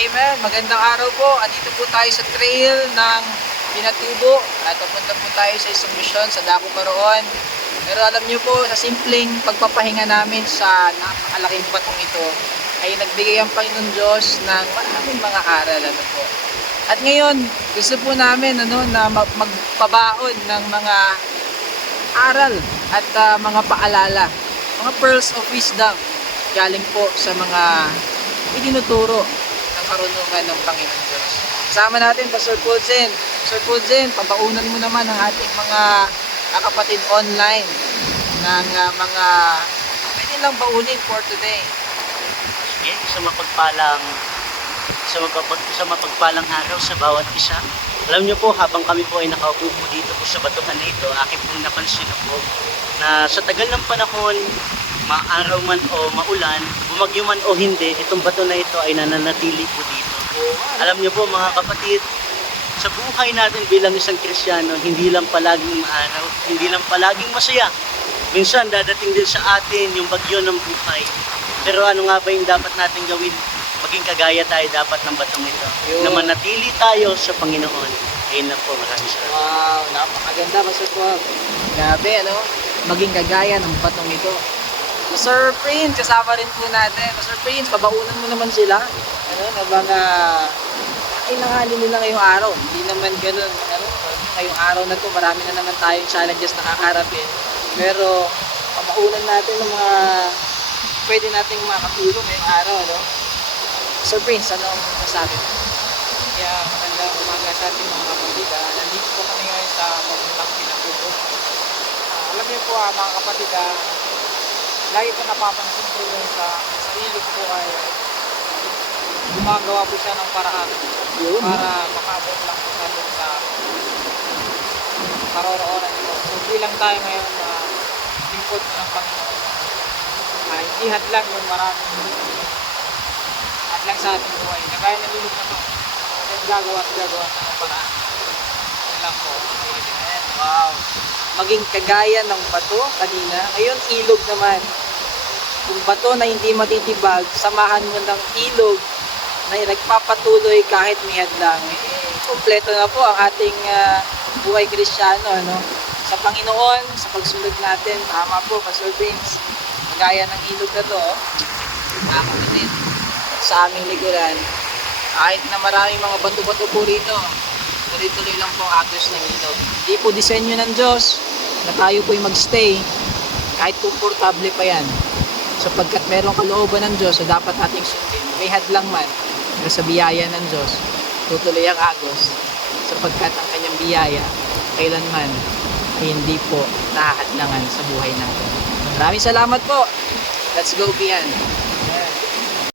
Amen. Magandang araw po. Andito po tayo sa trail ng Pinatubo at papunta po tayo sa isang misyon sa Daco Baroon. Pero alam niyo po, sa simpleng pagpapahinga namin sa napakalaking batong ito, ay nagbigay ang Panginoon Diyos ng maraming mga aral. Ano po. At ngayon, gusto po namin na magpabaon ng mga aral at mga paalala, mga pearls of wisdom galing po sa mga itinuturo ng karunungan ng Panginoon Diyos. Kasama natin, Pastor Pudzen. Pastor Pudzen, pabaunan mo naman ang ating mga kapatid online ng mga pwede lang baunin for today. Sige, sa mapagpalang araw sa bawat isa. Alam niyo po, habang kami po ay nakaupo po dito po sa batuhan na ito, akin pong napansin na po na sa tagal ng panahon, maaraw man o maulan, bumagyo man o hindi, itong bato na ito ay nananatili po dito. Alam niyo po mga kapatid, sa buhay natin bilang isang Kristiyano, hindi lang palaging maaraw, hindi lang palaging masaya. Minsan dadating din sa atin yung bagyo ng buhay. Pero ano nga ba yung dapat natin gawin? Maging kagaya tayo dapat ng batong ito. Yun. Na manatili tayo sa Panginoon. Ayun lang po, maraming salamat. Wow, napakaganda, Pastor Paul. Grabe, maging kagaya ng batong ito. Sir Prince, kasama rin po natin. Sir Prince, pabaunan mo naman sila. Na mga inangali nila ngayong araw. Hindi naman ganun. Ngayong araw na to, marami na naman tayong challenges na kakarapin. Pero, pabaunan natin ng mga pwede nating makatulong ngayong araw. Sir Prince, ano ang masasabi mo? Kaya magandang umaga sa ating mga kapatid. Nandito po kami ngayon sa papuntang Pinatubo. Alam niyo po mga kapatid, lagi ko napapansin po yung sa ilog po ay gumagawa po siya ng paraan para makaabot lang po sa karoroonan nito. So bilang tayo ngayon na lingkod ng Panginoon, hindi hadlang yung maraming hadlang sa ating buhay. Nagaya ng ilog na to, gagawa ng paraan. Yun lang po. Amen. Wow. Maging kagaya ng bato kanina. Ngayon, ilog naman. Kung bato na hindi matitibag, samahan mo ng ilog na nagpapatuloy kahit may hadlang. Kompleto na po ang ating buhay Kristiyano. Sa Panginoon, sa pagsunod natin, tama po, Pastor Prince. Kagaya ng ilog na to, nakakapatid sa aming likuran. Kahit na maraming mga bato-bato po rito, tuloy-tuloy lang po ang agos ng ilog. Hindi po disenyo ng Diyos na tayo po'y magstay kahit komportable pa yan. Sapagkat merong kalooban ng Diyos na dapat ating sundin. May hadlang man, pero sa biyaya ng Diyos, tutuloy ang agos. Sapagkat ang kanyang biyaya, kailanman ay hindi po nahahadlangan sa buhay natin. Maraming salamat po. Let's go beyond.